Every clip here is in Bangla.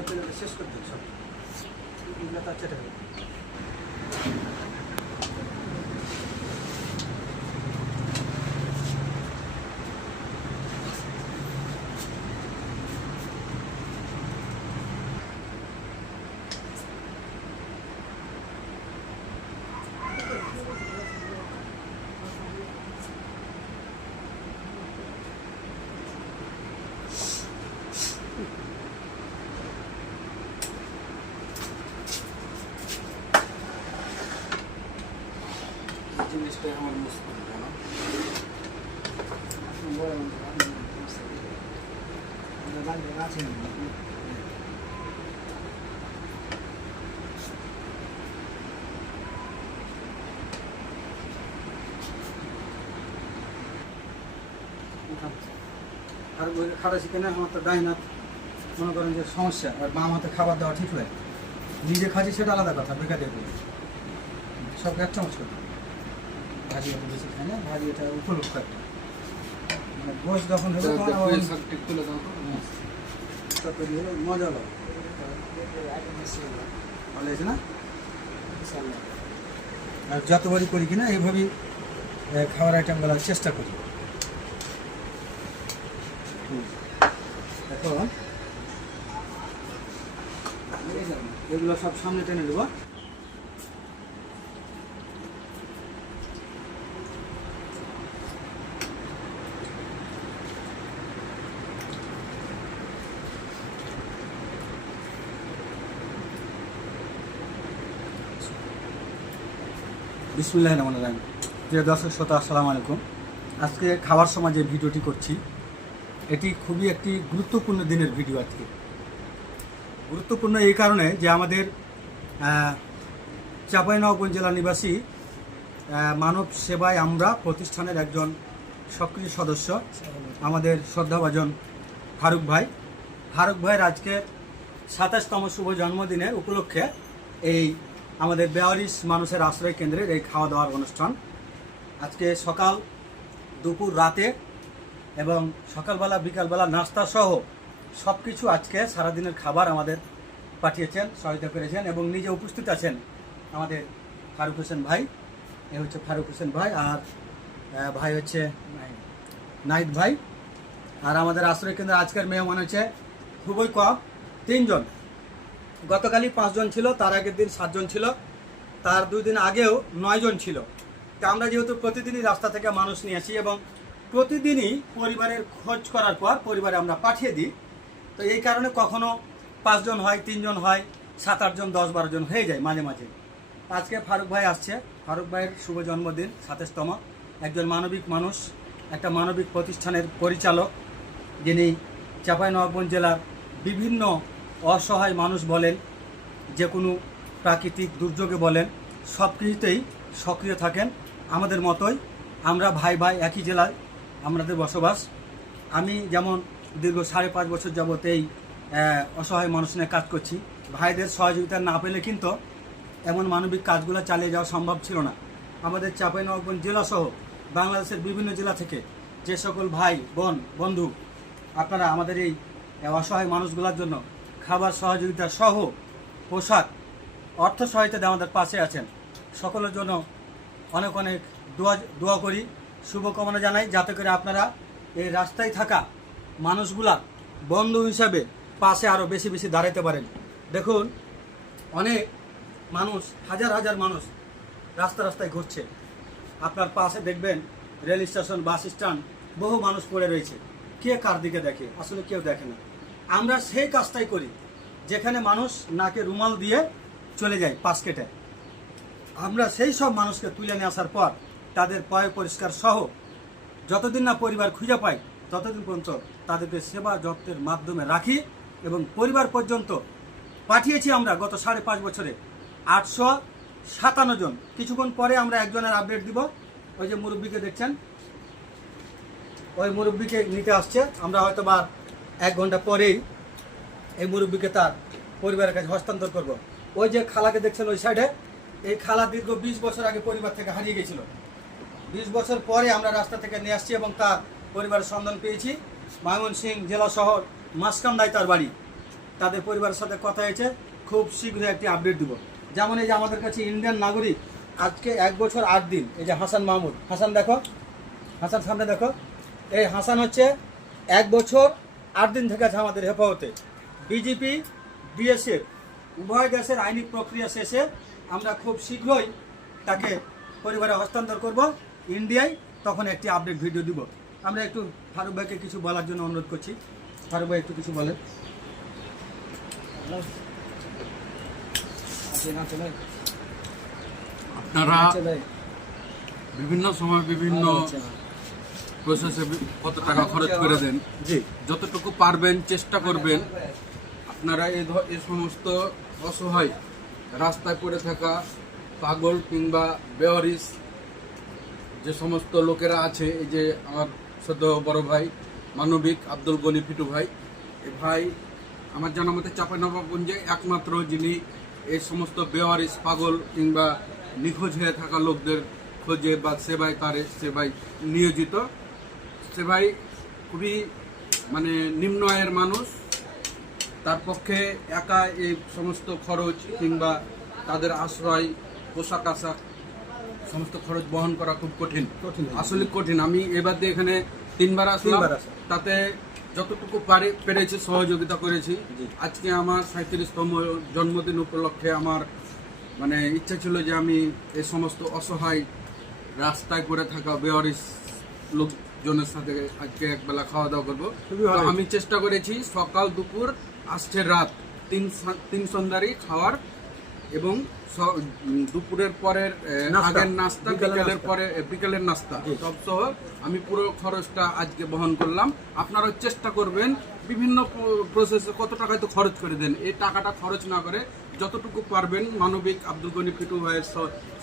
চ্যাপ্টার শেষ করতে হবে সব এগুলো তার চেটে আমার মুশকিল আর খাটা শিখে না আমার তো ডাইন হাত মনে করেন যে সমস্যা আর বাম হাতে খাবার দেওয়া ঠিক হয় নিজে খাচ্ছি সেটা আলাদা কথা, বেকার দিয়ে সব এক চামচ করে। এত বেশি না ভাজি এটা উপলক্ষ একটা। মানে গোস যখন হবে তখন আবার। হলো মজা হলো ভালো হয়েছে না? আর যতবারই করি কিনা এইভাবেই খাওয়ার আইটেমগুলো চেষ্টা করি। এখন এগুলো সব সামনে টেনে দেবো বিসমুল্লাহ রহমান রাহিম। প্রিয় দর্শক, শ্রোতা, আসসালামু আলাইকুম। আজকে খাওয়ার সময় যে ভিডিওটি করছি, এটি খুবই একটি গুরুত্বপূর্ণ দিনের ভিডিও আজকে। গুরুত্বপূর্ণ এই কারণে যে আমাদের চাঁপাইনবাবগঞ্জ জেলা নিবাসী মানব সেবায় আমরা প্রতিষ্ঠানের একজন সক্রিয় সদস্য, আমাদের শ্রদ্ধাভাজন ফারুক ভাই। ফারুক ভাইয়ের আজকে সাতাশতম শুভ জন্মদিনের উপলক্ষে এই আমাদের বেয়ারিশ মানুষের আশ্রয় কেন্দ্রের এই খাওয়া দাওয়ার অনুষ্ঠান। আজকে সকাল দুপুর রাতে এবং সকালবেলা, বিকালবেলা নাস্তা সহ সব কিছু আজকে সারাদিনের খাবার আমাদের পাঠিয়েছেন, সহায়তা করেছেন এবং নিজে উপস্থিত আছেন আমাদের ফারুক হোসেন ভাই। এ হচ্ছে ফারুক হোসেন ভাই আর ভাই হচ্ছে নাইদ ভাই। আর আমাদের আশ্রয় কেন্দ্রে আজকের মেহমান হচ্ছে খুবই কম, তিনজন। গতকালই পাঁচজন ছিল, তার আগের দিন সাতজন ছিল, তার দুই দিন আগেও নয়জন ছিল। তা আমরা যেহেতু প্রতিদিনই রাস্তা থেকে মানুষ নিয়ে আসি এবং প্রতিদিনই পরিবারের খোঁজ করার পর পরিবারে আমরা পাঠিয়ে দিই, তো এই কারণে কখনো পাঁচজন হয়, তিনজন হয় সাত আটজন দশ বারোজন হয়ে যায় মাঝে মাঝে। আজকে ফারুক ভাই আসছে। ফারুক ভাইয়ের শুভ জন্মদিন, সাতাশতম। একজন মানবিক মানুষ, একটা মানবিক প্রতিষ্ঠানের পরিচালক, যিনি চাঁপাইনবাবগঞ্জ জেলার বিভিন্ন অসহায় মানুষ বলেন, যে কোনো প্রাকৃতিক দুর্যোগে বলেন, সব কিছুতেই সক্রিয় থাকেন। আমাদের মতোই আমরা ভাই ভাই একই জেলায় আমাদের বসবাস। আমি যেমন দীর্ঘ সাড়ে পাঁচ বছর যাবত এই অসহায় মানুষ নিয়ে কাজ করছি, ভাইদের সহযোগিতা না পেলে কিন্তু এমন মানবিক কাজগুলো চালিয়ে যাওয়া সম্ভব ছিল না। আমাদের চাঁপাইনবাবগঞ্জ জেলা সহ বাংলাদেশের বিভিন্ন জেলা থেকে যে সকল ভাই, বোন, বন্ধু, আপনারা আমাদের এই অসহায় মানুষগুলোর জন্য খাবার সহযোগিতা সহ পোশাক, অর্থ সহায়তা আমাদের পাশে আছেন। সকলের জন্য অনেক অনেক দোয়া দোয়া করি। শুভকামনা জানাই। যাতে করে আপনারা এই রাস্তায় থাকা মানুষগুলা বন্ধু হিসাবে পাশে আরও বেশি বেশি দাঁড়াতে পারেন। দেখুন, অনেক মানুষ, হাজার হাজার মানুষ রাস্তা রাস্তায় ঘুরছে। আপনার পাশে দেখবেন রেল স্টেশন, বাস স্ট্যান্ড, বহু মানুষ পড়ে রয়েছে। কে কার দিকে দেখে? আসলে কেউ দেখে না। আমরা সেই কাজটাই করি, যেখানে মানুষ নাকে রুমাল দিয়ে চলে যায় পাশ কেটে। আমরা সেই সব মানুষকে তুলে নিয়ে আসার পর তাদের পয় পরিষ্কার সহ যতদিন না পরিবার খুঁজে পাই ততদিন পর্যন্ত তাদেরকে সেবা যত্নের মাধ্যমে রাখি এবং পরিবার পর্যন্ত পাঠিয়েছি আমরা গত সাড়ে পাঁচ বছরে আটশো সাতান্ন জন। কিছুক্ষণ পরে আমরা একজনের আপডেট দিব। ওই যে মুরব্বীকে দেখছেন? ওই মুরব্বীকে নিতে আসছে। আমরা হয়তো বা এক ঘণ্টা পরেই এই মুরব্বীকে তার পরিবারের কাছে হস্তান্তর করব। ওই যে খালাকে দেখছেন ওই সাইডে এই খালা দীর্ঘ বিশ বছর আগে পরিবার থেকে হারিয়ে গেছিল। বিশ বছর পরে আমরা রাস্তা থেকে নিয়ে আসছি এবং তার পরিবারের সন্ধান পেয়েছি। ময়মনসিংহ জেলা শহর মাসকামদাই তার বাড়ি। তাদের পরিবারের সাথে কথা হয়েছে। খুব শীঘ্রই একটি আপডেট দিব। যেমন এই যে আমাদের কাছে ইন্ডিয়ান নাগরিক, আজকে এক বছর আট দিন, এই যে হাসান মাহমুদ। হাসান দেখো, হাসান সামনে দেখো। এই হাসান হচ্ছে এক বছর আট দিন থেকে আছে আমাদের হেফাজতে। বিজেপি বিএসএফ উভয় দেশের আইনি প্রক্রিয়া শেষে আমরা খুব শীঘ্রই তাকে পরিবারে হস্তান্তর করব। ইন্ডিয়ায় তখন একটি আপডেট ভিডিও দিব। আমরা একটু ফারুক ভাইকে কিছু বলার জন্য অনুরোধ করছি। ফারুক ভাই একটু কিছু বলেন। আপনারা বিভিন্ন সময় বিভিন্ন প্রসেসে কত টাকা খরচ করে দেন। জি। যতটুকু পারবেন চেষ্টা করবেন। আপনারা এই ধ- এই সমস্ত অসহায় রাস্তায় পড়ে থাকা পাগল কিংবা বেওয়ারিস যে সমস্ত লোকেরা আছে এই যে আমার সদ্য বড় ভাই মানবিক আব্দুল গনি ফিটু ভাই এ ভাই আমার জানা মতে চাঁপাইনবাবগঞ্জে একমাত্র যিনি এই সমস্ত বেওয়ারিস পাগল কিংবা নিখোঁজ হয়ে থাকা লোকদের খোঁজে বা সেবায় তারে সেবায় নিয়োজিত। সে ভাই খুবই মানে নিম্ন আয়ের মানুষ তার পক্ষে একা এই সমস্ত খরচ কিংবা তাদের আশ্রয় পোশাক আশাক সমস্ত খরচ বহন করা খুব কঠিন। কঠিন। আসলে কঠিন। আমি এবার দিয়ে এখানে তিনবার আসলাম। তাতে যতটুকু পারে পেরেছি সহযোগিতা করেছি। আজকে আমার সাঁত্রিশতম জন্মদিন উপলক্ষে আমার মানে ইচ্ছা ছিল যে আমি এই সমস্ত অসহায় রাস্তায় পড়ে থাকা বেয়ারিস লোকজনের সাথে আজকে একবেলা খাওয়া দাওয়া করব। আমি চেষ্টা করেছি সকাল দুপুর আসছে রাত। তিন তিন সন্ধ্যারই খাওয়ার এবং দুপুরের পরের আগের নাস্তা বিকালের পরে বিকেলের নাস্তা। সব সহ আমি পুরো খরচটা আজকে বহন করলাম। আপনারা চেষ্টা করবেন বিভিন্ন প্রসেসে কত টাকায় তো খরচ করে দেন। এই টাকাটা খরচ না করে যতটুকু পারবেন মানবিক আব্দুল গনি ফিটু ভাইয়ের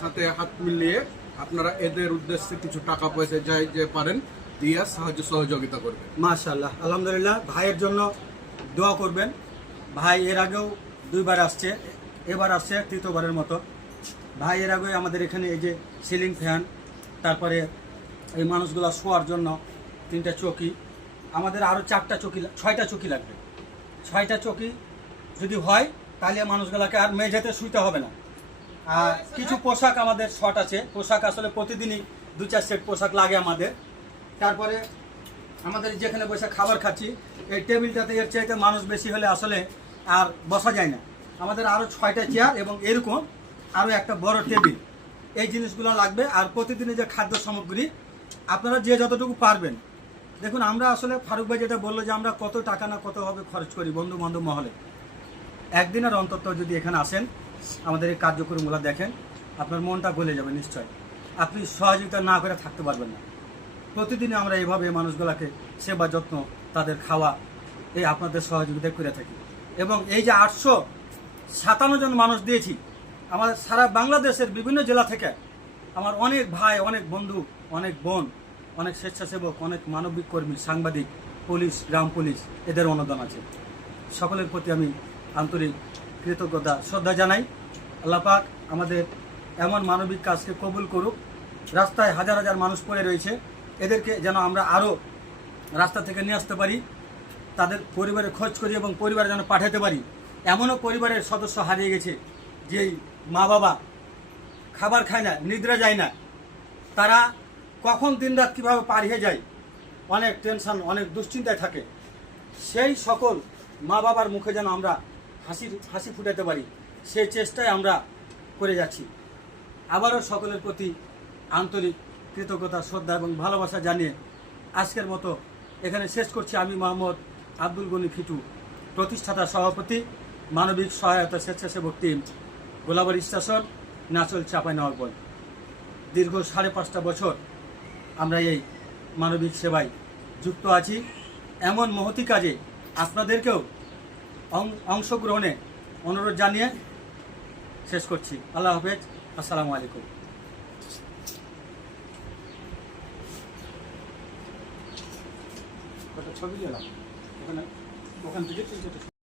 সাথে হাত মিলিয়ে আপনারা এদের উদ্দেশ্যে কিছু টাকা পয়সা যাই যে পারেন দিয়ে সাহায্য সহযোগিতা করবেন। মাশাল্লাহ আলহামদুলিল্লাহ, ভাইয়ের জন্য দোয়া করবেন। ভাই এর আগেও দুইবার আসছে, এবার আসছে তৃতীয়বারের মতো। ভাই এর আগে আমাদের এখানে এই যে সিলিং ফ্যান তারপরে এই মানুষগুলো শোয়ার জন্য তিনটা চকি, আমাদের আরও চারটা চকি, ছয়টা চকি লাগবে। ছয়টা চকি যদি হয়, তাহলে মানুষগুলোকে আর মেঝেতে শুইতে হবে না। আর কিছু পোশাক আমাদের শর্ট আছে, পোশাক আসলে প্রতিদিনই দু চার সেট পোশাক লাগে আমাদের। তারপরে আমাদের যেখানে বসে খাবার খাচ্ছি, এই টেবিলটাতে এর চাইতে মানুষ বেশি হলে আসলে আর বসা যায় না। আমাদের আরও ছয়টা চেয়ার এবং এরকম আরও একটা বড় টেবিল এই জিনিসগুলো লাগবে আর প্রতিদিনের যে খাদ্য সামগ্রী, আপনারা যে যতটুকু পারবেন। দেখুন, আমরা আসলে ফারুক ভাই যেটা বলল যে আমরা কত টাকা না কতভাবে খরচ করি বন্ধু বান্ধব মহলে। একদিনের অন্তত যদি এখানে আসেন, আমাদের এই কার্যক্রমগুলো দেখেন, আপনার মনটা গলে যাবে নিশ্চয়। আপনি সহযোগিতা না করে থাকতে পারবেন না। প্রতিদিনই আমরা এইভাবে এই মানুষগুলোকে সেবা যত্ন তাদের খাওয়া এই আপনাদের সহযোগিতা করে থাকি। এবং এই যে আটশো সাতান্ন জন মানুষ দিয়েছি আমাদের সারা বাংলাদেশের বিভিন্ন জেলা থেকে আমার অনেক ভাই, অনেক বন্ধু, অনেক বোন, অনেক স্বেচ্ছাসেবক, অনেক মানবিক কর্মী, সাংবাদিক, পুলিশ, গ্রাম পুলিশ, এদের অনুদান আছে। সকলের প্রতি আমি আন্তরিক কৃতজ্ঞতা, শ্রদ্ধা জানাই। আল্লাহ পাক আমাদের এমন মানবিক কাজকে কবুল করুক। রাস্তায় হাজার হাজার মানুষ পড়ে রয়েছে। এদেরকে যেন আমরা আরও রাস্তা থেকে নিয়ে আসতে পারি, তাদের পরিবারের খোঁজ করি এবং পরিবারে যেন পাঠাতে পারি। এমনও পরিবারের সদস্য হারিয়ে গেছে, যেই মা বাবা খাবার খায় না, নিদ্রা যায় না। তারা কখন দিনরাত কীভাবে পার হয়ে যায়, অনেক টেনশন অনেক দুশ্চিন্তায় থাকে। সেই সকল মা বাবার মুখে যেন আমরা হাসি হাসি ফুটাতে পারি, সেই চেষ্টায় আমরা করে যাচ্ছি। আবারও সকলের প্রতি আন্তরিক কৃতজ্ঞতা, শ্রদ্ধা এবং ভালোবাসা জানিয়ে আজকের মতো এখানে শেষ করছি। আমি মোহাম্মদ আব্দুল গনি ফিটু, প্রতিষ্ঠাতা সভাপতি, মানবিক সহায়তা স্বেচ্ছাসেবক টিম, গোলাবাড়ি স্টেশন, নাচল চাপাই নবাবগঞ্জ দীর্ঘ সাড়ে পাঁচটা বছর আমরা এই মানবিক সেবায় যুক্ত আছি। এমন মহতি কাজে আপনাদেরকেও অংশগ্রহণে অনুরোধ জানিয়ে শেষ করছি। আল্লাহ হাফেজ। আসসালামু আলাইকুম। ছবি গেলাম ওখানে ওখান থেকে তিনটে